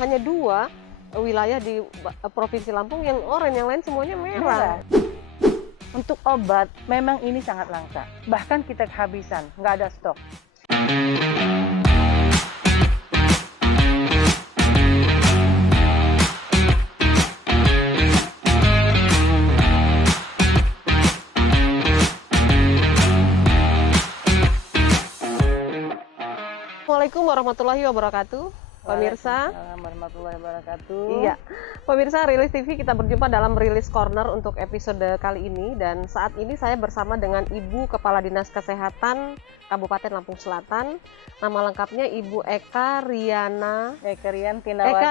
Hanya 2 wilayah di Provinsi Lampung yang oranye, yang lain semuanya merah. Untuk obat memang ini sangat langka, bahkan kita kehabisan, nggak ada stok. Assalamualaikum warahmatullahi wabarakatuh, pemirsa. Waalaikumsalam warahmatullahi wabarakatuh. Iya, pemirsa Rilis TV, kita berjumpa dalam Rilis Corner untuk episode kali ini. Dan saat ini saya bersama dengan Ibu Kepala Dinas Kesehatan Kabupaten Lampung Selatan. Nama lengkapnya Ibu Eka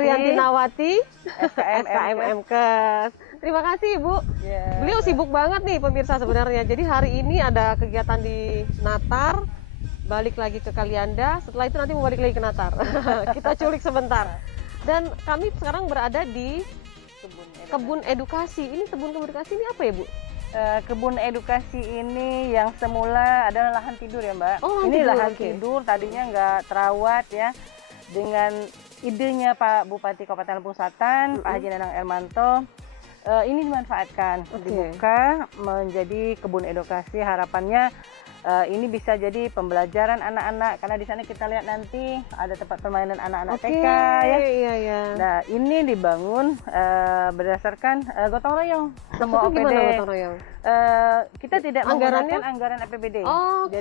Riantinawati, SKM Mkes. Terima kasih Ibu. Beliau sibuk banget nih pemirsa sebenarnya. Jadi hari ini ada kegiatan di Natar, balik lagi ke Kalianda, setelah itu nanti mau balik lagi ke Natar. Kita culik sebentar. Dan kami sekarang berada di kebun edukasi. Ini kebun edukasi ini apa ya, Bu? Kebun edukasi ini yang semula adalah lahan tidur ya, Mbak. Oh, ini tidur, lahan oke. tidur, tadinya nggak terawat ya. Dengan idenya Pak Bupati Kabupaten Lampung Selatan, Pak Haji Nanang Ermanto, ini dimanfaatkan, dibuka menjadi kebun edukasi. Harapannya ini bisa jadi pembelajaran anak-anak, karena di sana kita lihat nanti ada tempat permainan anak-anak TK ya. Iya. Nah, ini dibangun berdasarkan gotong royong semua OPD. Gimana gotong royong? Kita tidak menggunakan anggaran APBD. Oh, oke.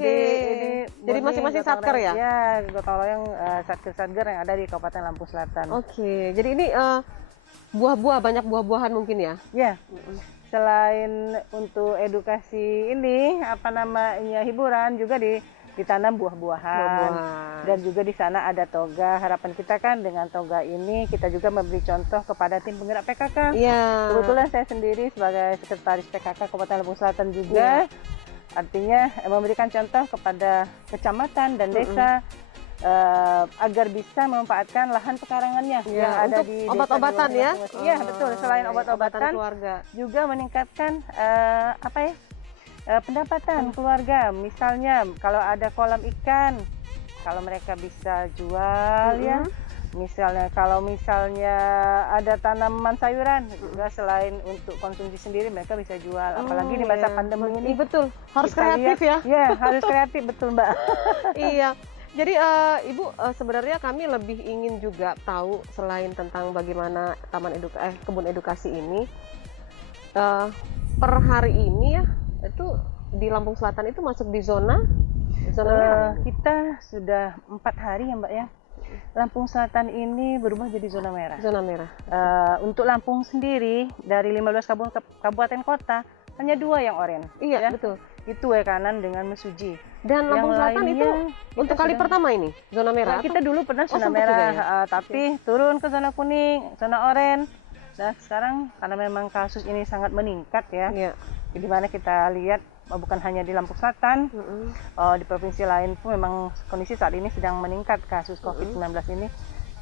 Jadi masing-masing satker ya? Ya, gotong royong satker-satker yang ada di Kabupaten Lampung Selatan. Oke. Jadi ini buah-buah, banyak buah-buahan mungkin ya? Ya. Selain untuk edukasi ini, hiburan juga ditanam buah-buahan. Dan juga di sana ada toga. Harapan kita kan dengan toga ini kita juga memberi contoh kepada tim penggerak PKK. Iya. Kebetulan saya sendiri sebagai sekretaris PKK Kabupaten Lampung Selatan juga. Artinya memberikan contoh kepada kecamatan dan desa agar bisa memanfaatkan lahan pekarangannya yang ada di obat-obatan ya. Iya, betul. Selain obat-obatan keluarga, juga meningkatkan pendapatan keluarga. Misalnya kalau ada kolam ikan, kalau mereka bisa jual ya. Kalau misalnya ada tanaman sayuran juga, selain untuk konsumsi sendiri mereka bisa jual. Apalagi di masa pandemi ini. Betul. Harus kreatif ya. Ya, harus kreatif, betul Mbak. Iya. Jadi Ibu, sebenarnya kami lebih ingin juga tahu selain tentang bagaimana kebun edukasi ini per hari ini ya, itu di Lampung Selatan itu masuk di zona merah. Kita sudah 4 hari ya Mbak ya. Lampung Selatan ini berubah jadi zona merah. Zona merah. Untuk Lampung sendiri dari 15 kabupaten kota hanya 2 yang oranye. Iya, ya? betul. Itu Kanan dengan Mesuji. Dan Lampung Selatan itu untuk kali pertama ini zona merah. Kita dulu pernah zona merah, ya? tapi turun ke zona kuning, zona oranye. Nah sekarang karena memang kasus ini sangat meningkat ya, di mana kita lihat bukan hanya di Lampung Selatan, di provinsi lain pun memang kondisi saat ini sedang meningkat kasus COVID-19 ini.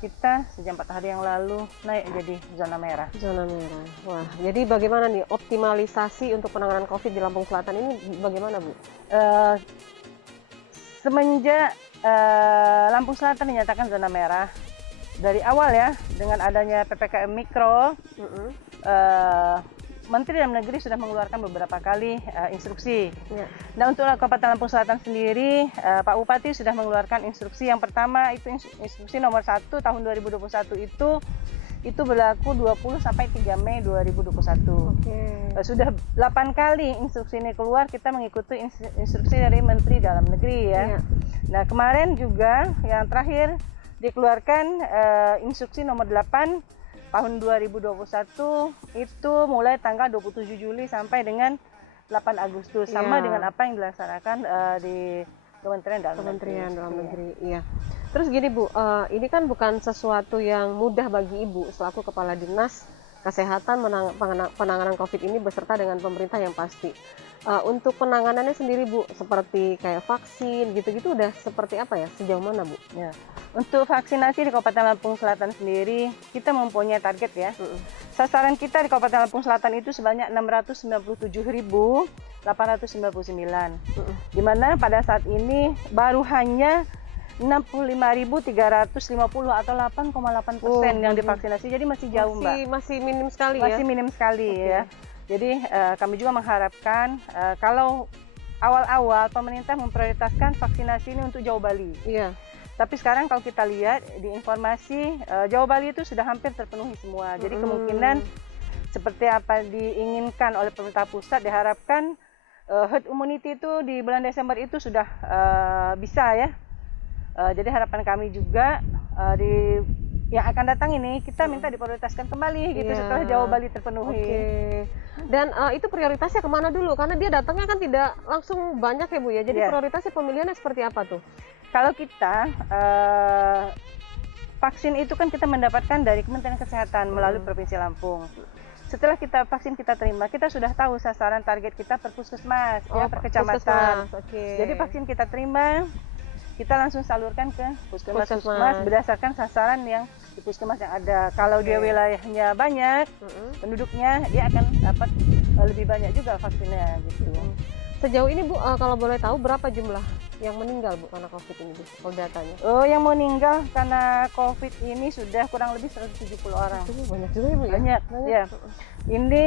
Kita sejak 4 hari yang lalu naik jadi zona merah. Zona merah. Wah, jadi bagaimana nih optimalisasi untuk penanganan COVID di Lampung Selatan ini bagaimana, Bu? Semenjak Lampung Selatan dinyatakan zona merah, dari awal ya, dengan adanya PPKM Mikro, Menteri Dalam Negeri sudah mengeluarkan beberapa kali instruksi. Nah, untuk Kabupaten Lampung Selatan sendiri, Pak Bupati sudah mengeluarkan instruksi. Yang pertama itu instruksi nomor 1 tahun 2021 itu berlaku 20 sampai 3 Mei 2021. Sudah 8 kali instruksi ini keluar, kita mengikuti instruksi dari Menteri Dalam Negeri ya. Nah, kemarin juga yang terakhir dikeluarkan instruksi nomor 8 tahun 2021 itu mulai tanggal 27 Juli sampai dengan 8 Agustus, sama dengan apa yang dilaksanakan di Kementerian Dalam Negeri. Iya. Terus gini Bu, ini kan bukan sesuatu yang mudah bagi Ibu selaku Kepala Dinas Kesehatan penanganan COVID ini beserta dengan pemerintah yang pasti. Untuk penanganannya sendiri Bu, seperti kayak vaksin gitu-gitu udah seperti apa ya, sejauh mana Bu? Ya. Untuk vaksinasi di Kabupaten Lampung Selatan sendiri, kita mempunyai target ya. Sasaran kita di Kabupaten Lampung Selatan itu sebanyak 697.899. Di mana pada saat ini baru hanya 65.350 atau 8,8% yang divaksinasi. Jadi masih jauh, Mbak. Masih minim sekali ya? Masih minim sekali ya. Jadi kami juga mengharapkan kalau awal-awal pemerintah memprioritaskan vaksinasi ini untuk Jawa Bali. Iya. Tapi sekarang kalau kita lihat di informasi Jawa Bali itu sudah hampir terpenuhi semua. Jadi kemungkinan seperti apa diinginkan oleh pemerintah pusat, diharapkan herd immunity itu di bulan Desember itu sudah bisa ya. Jadi harapan kami juga yang akan datang ini kita minta diprioritaskan kembali gitu setelah Jawa Bali terpenuhi. Dan itu prioritasnya kemana dulu? Karena dia datangnya kan tidak langsung banyak ya Bu ya. Jadi prioritasnya pemilihannya seperti apa tuh? Kalau kita vaksin itu kan kita mendapatkan dari Kementerian Kesehatan melalui Provinsi Lampung. Setelah kita vaksin kita terima, kita sudah tahu sasaran target kita per puskesmas, ya, per kecamatan. Jadi vaksin kita terima, kita langsung salurkan ke puskesmas berdasarkan sasaran yang di puskesmas yang ada. Kalau dia wilayahnya banyak penduduknya, dia akan dapat lebih banyak juga vaksinnya gitu. Sejauh ini Bu, kalau boleh tahu berapa jumlah yang meninggal Bu karena COVID ini Bu, kalau datanya? Yang meninggal karena COVID ini sudah kurang lebih 170 orang. Banyak juga ya Bu ya? Banyak. Ya. Ini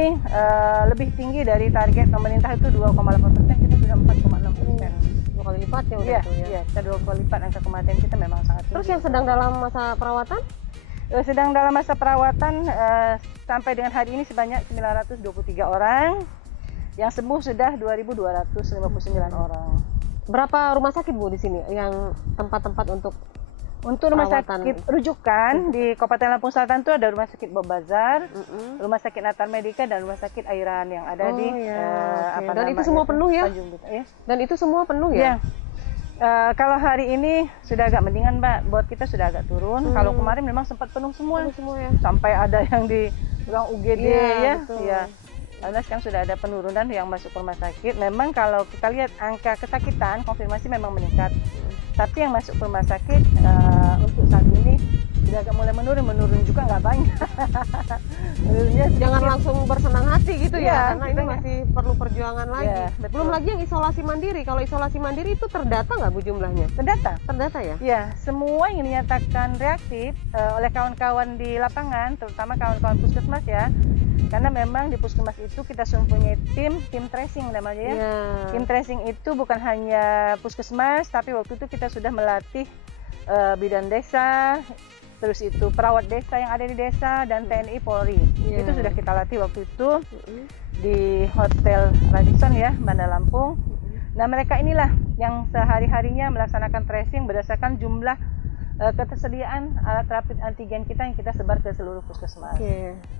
lebih tinggi dari target pemerintah itu 2,8%, kita sudah 4,6%. 2 kali lipat ya udah itu ya? Iya, kita 2 kali lipat angka kematian kita memang sangat tinggi. Terus yang sedang dalam masa perawatan? Sedang dalam masa perawatan sampai dengan hari ini sebanyak 923 orang. Yang sembuh sudah 2.259 orang. Berapa rumah sakit Bu di sini yang tempat-tempat untuk rumah sakit rujukan di Kabupaten Lampung Selatan itu ada Rumah Sakit Bob Bazar, Rumah Sakit Natar Medika dan Rumah Sakit Airan yang ada di dan itu semua penuh ya? Dan itu semua penuh ya? Kalau hari ini sudah agak mendingan Mbak, buat kita sudah agak turun. Kalau kemarin memang sempat penuh semua ya? Sampai ada yang di ruang UGD ya. Karena sekarang sudah ada penurunan yang masuk ke rumah sakit. Memang kalau kita lihat angka kesakitan konfirmasi memang meningkat. Tapi yang masuk ke rumah sakit untuk saat ini sudah agak mulai menurun juga nggak banyak. Jangan langsung bersenang hati gitu ya, karena ini masih perlu perjuangan lagi. Belum lagi yang isolasi mandiri. Kalau isolasi mandiri itu terdata nggak Bu jumlahnya? Terdata ya? Ya, semua yang dinyatakan reaktif oleh kawan-kawan di lapangan, terutama kawan-kawan puskesmas ya. Karena memang di puskesmas itu kita mempunyai tim tracing namanya ya. Tim tracing itu bukan hanya puskesmas, tapi waktu itu kita sudah melatih bidan desa, terus itu perawat desa yang ada di desa dan TNI Polri. Itu sudah kita latih waktu itu di Hotel Radisson ya, Bandar Lampung. Nah mereka inilah yang sehari-harinya melaksanakan tracing berdasarkan jumlah ketersediaan alat rapid antigen kita yang kita sebar ke seluruh puskesmas.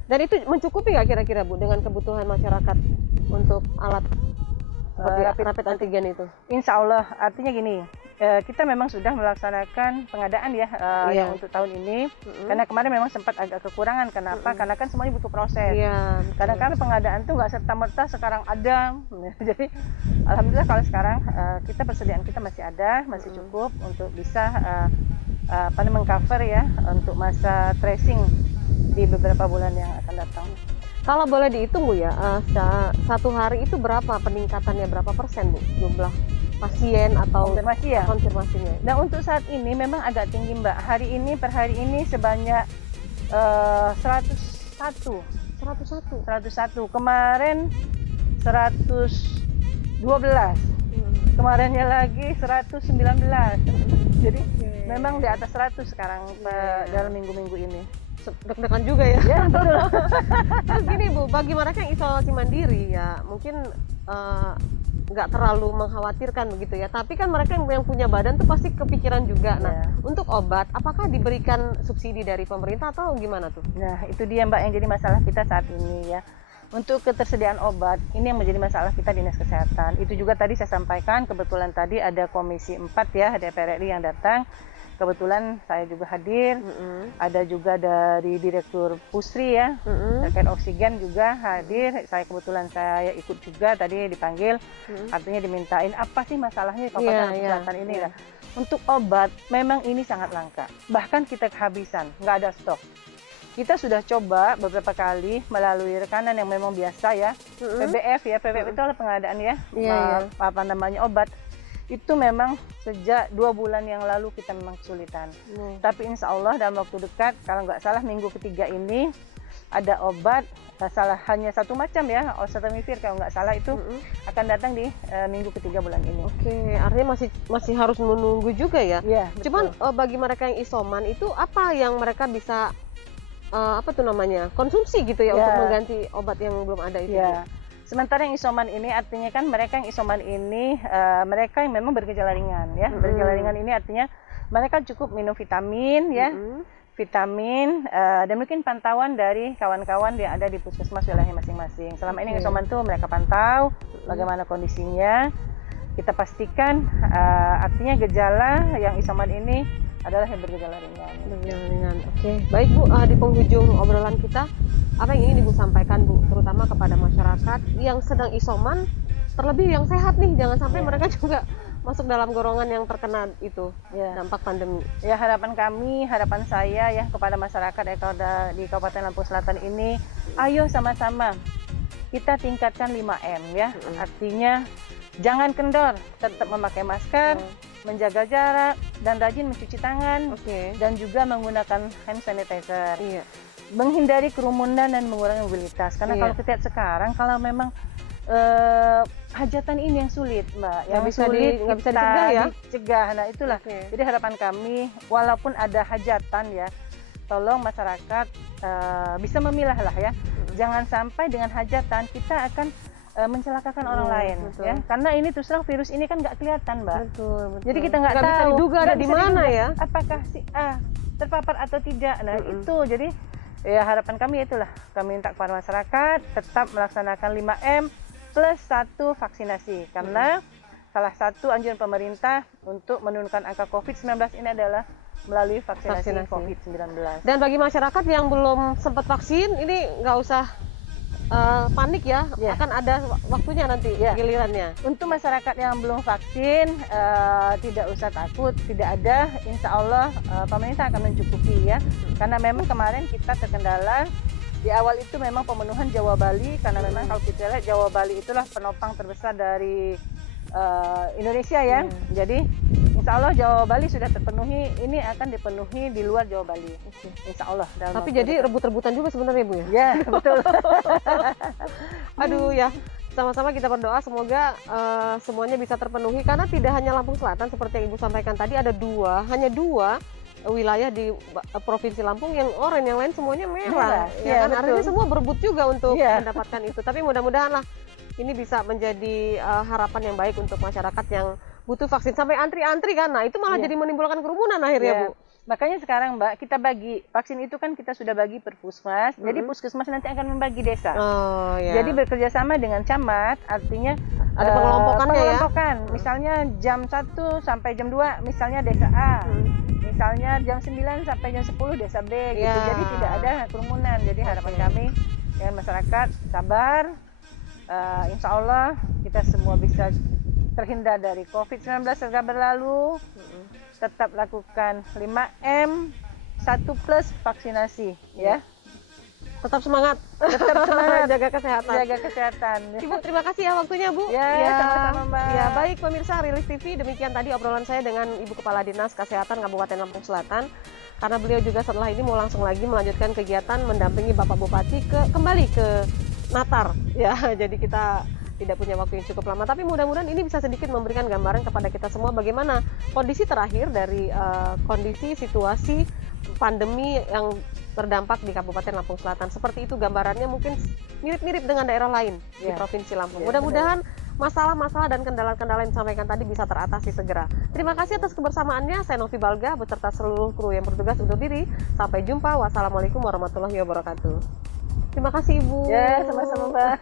Dan itu mencukupi nggak kira-kira Bu dengan kebutuhan masyarakat untuk alat rapid antigen itu? Insya Allah, artinya gini, kita memang sudah melaksanakan pengadaan ya yang untuk tahun ini. Karena kemarin memang sempat agak kekurangan. Kenapa? Karena kan semuanya butuh proses. Kadang-kadang pengadaan tuh nggak serta-merta sekarang ada. Jadi alhamdulillah kalau sekarang kita persediaan kita masih ada, masih cukup untuk bisa mengcover ya untuk masa tracing di beberapa bulan yang akan datang. Kalau boleh dihitung Bu ya, satu hari itu berapa peningkatannya, berapa persen Bu jumlah pasien atau konfirmasinya? Nah untuk saat ini memang agak tinggi Mbak. Hari ini per hari ini sebanyak 101. Kemarin 112. Kemarinnya lagi 119. Jadi memang di atas 100 sekarang dalam minggu-minggu ini. Deg-degan juga ya. Ya betul. Terus gini Bu, bagi mereka yang isolasi mandiri ya mungkin nggak terlalu mengkhawatirkan begitu ya. Tapi kan mereka yang punya badan tuh pasti kepikiran juga. Nah, untuk obat apakah diberikan subsidi dari pemerintah atau gimana tuh? Nah itu dia Mbak yang jadi masalah kita saat ini ya. Untuk ketersediaan obat, ini yang menjadi masalah kita Dinas Kesehatan. Itu juga tadi saya sampaikan, kebetulan tadi ada Komisi 4 ya, DPR RI yang datang. Kebetulan saya juga hadir, ada juga dari Direktur Pusri ya, terkait oksigen juga hadir. Kebetulan saya ikut juga tadi dipanggil, artinya dimintain apa sih masalahnya di Kabupaten Selatan ini. Untuk obat, memang ini sangat langka. Bahkan kita kehabisan, nggak ada stok. Kita sudah coba beberapa kali melalui rekanan yang memang biasa ya, PBF ya, PBF itu adalah pengadaan ya, obat. itu memang sejak 2 bulan yang lalu kita memang kesulitan. Tapi insya Allah dalam waktu dekat, kalau nggak salah minggu ketiga ini ada obat, hanya satu macam ya, oseltamivir kalau nggak salah itu akan datang di minggu ketiga bulan ini. Oke, artinya masih harus menunggu juga ya. Iya, Cuman bagi mereka yang isoman itu apa yang mereka bisa konsumsi gitu ya untuk mengganti obat yang belum ada itu? Ya. Sementara yang isoman ini artinya kan mereka yang isoman ini mereka yang memang bergejala ringan ya. Bergejala ringan ini artinya mereka cukup minum vitamin ya. Vitamin dan mungkin pantauan dari kawan-kawan yang ada di puskesmas wilayah masing-masing. Selama ini isoman tuh mereka pantau bagaimana kondisinya. Kita pastikan artinya gejala yang isoman ini adalah yang bergejala ringan. Oke, baik Bu, di penghujung obrolan kita, apa yang ingin Ibu sampaikan Bu, terutama kepada masyarakat yang sedang isoman, terlebih yang sehat nih, jangan sampai mereka juga masuk dalam golongan yang terkena itu dampak pandemi. Ya, harapan saya ya kepada masyarakat di Kabupaten Lampung Selatan ini, ayo sama-sama kita tingkatkan 5M ya. Artinya jangan kendor, tetap memakai masker, menjaga jarak dan rajin mencuci tangan dan juga menggunakan hand sanitizer. Menghindari kerumunan dan mengurangi mobilitas. Karena kalau kita lihat sekarang, kalau memang hajatan ini yang sulit, Mbak, yang sulit nggak bisa dicegah. Nah itulah. Jadi harapan kami, walaupun ada hajatan ya, tolong masyarakat bisa memilah lah ya. Jangan sampai dengan hajatan kita akan mencelakakan orang lain, ya. Karena ini terus terang virus ini kan nggak kelihatan, Mbak. Jadi kita nggak tahu. Bisa diduga ada di mana ya. Apakah si A terpapar atau tidak? Nah itu jadi ya harapan kami itulah. Kami minta kepada masyarakat tetap melaksanakan 5M plus 1 vaksinasi, karena salah satu anjuran pemerintah untuk menurunkan angka COVID-19 ini adalah melalui vaksinasi. COVID-19. Dan bagi masyarakat yang belum sempat vaksin, ini nggak usah panik ya, akan ada waktunya nanti gilirannya. Untuk masyarakat yang belum vaksin, tidak usah takut, tidak ada, insya Allah pemerintah akan mencukupi ya, karena memang kemarin kita terkendala. Di awal itu memang pemenuhan Jawa Bali, karena memang kalau kita lihat Jawa Bali itulah penopang terbesar dari Indonesia ya. Jadi insya Allah Jawa Bali sudah terpenuhi, ini akan dipenuhi di luar Jawa Bali. Insya Allah. Tapi jadi rebut-rebutan juga sebenarnya Bu ya? Ya betul. Aduh ya, sama-sama kita berdoa semoga semuanya bisa terpenuhi, karena tidak hanya Lampung Selatan seperti yang Ibu sampaikan tadi, ada hanya dua wilayah di Provinsi Lampung yang oranye, yang lain semuanya merah. Ya kan? Artinya semua berebut juga untuk mendapatkan itu. Tapi mudah-mudahan lah ini bisa menjadi harapan yang baik untuk masyarakat yang butuh vaksin, sampai antri-antri kan. Nah itu malah jadi menimbulkan kerumunan akhirnya Bu. Makanya sekarang Mbak, kita bagi vaksin itu kan kita sudah bagi per puskesmas. Jadi puskesmas nanti akan membagi desa. Jadi bekerja sama dengan camat, artinya ada pengelompokan. Misalnya jam 1 sampai jam 2 misalnya desa A. Misalnya jam 9 sampai jam 10 desa B gitu. Jadi tidak ada kerumunan. Jadi harapan kami dengan masyarakat sabar. Insya Allah kita semua bisa terhindar dari COVID-19 segera berlalu. Tetap lakukan 5M 1 plus vaksinasi ya. Tetap semangat, jaga kesehatan. Ibu terima kasih ya waktunya Bu. Sama-sama Mbak. Ya baik pemirsa Rilis TV, demikian tadi obrolan saya dengan Ibu Kepala Dinas Kesehatan Kabupaten Lampung Selatan. Karena beliau juga setelah ini mau langsung lagi melanjutkan kegiatan mendampingi Bapak Bupati kembali ke Natar ya. Jadi kita tidak punya waktu yang cukup lama, tapi mudah-mudahan ini bisa sedikit memberikan gambaran kepada kita semua bagaimana kondisi terakhir dari kondisi situasi pandemi yang terdampak di Kabupaten Lampung Selatan. Seperti itu gambarannya, mungkin mirip-mirip dengan daerah lain di Provinsi Lampung. Mudah-mudahan masalah-masalah dan kendala-kendala yang disampaikan tadi bisa teratasi segera. Terima kasih atas kebersamaannya. Saya Novi Balga beserta seluruh kru yang bertugas undur diri. Sampai jumpa. Wassalamualaikum warahmatullahi wabarakatuh. Terima kasih Ibu. Ya, sama-sama Mbak.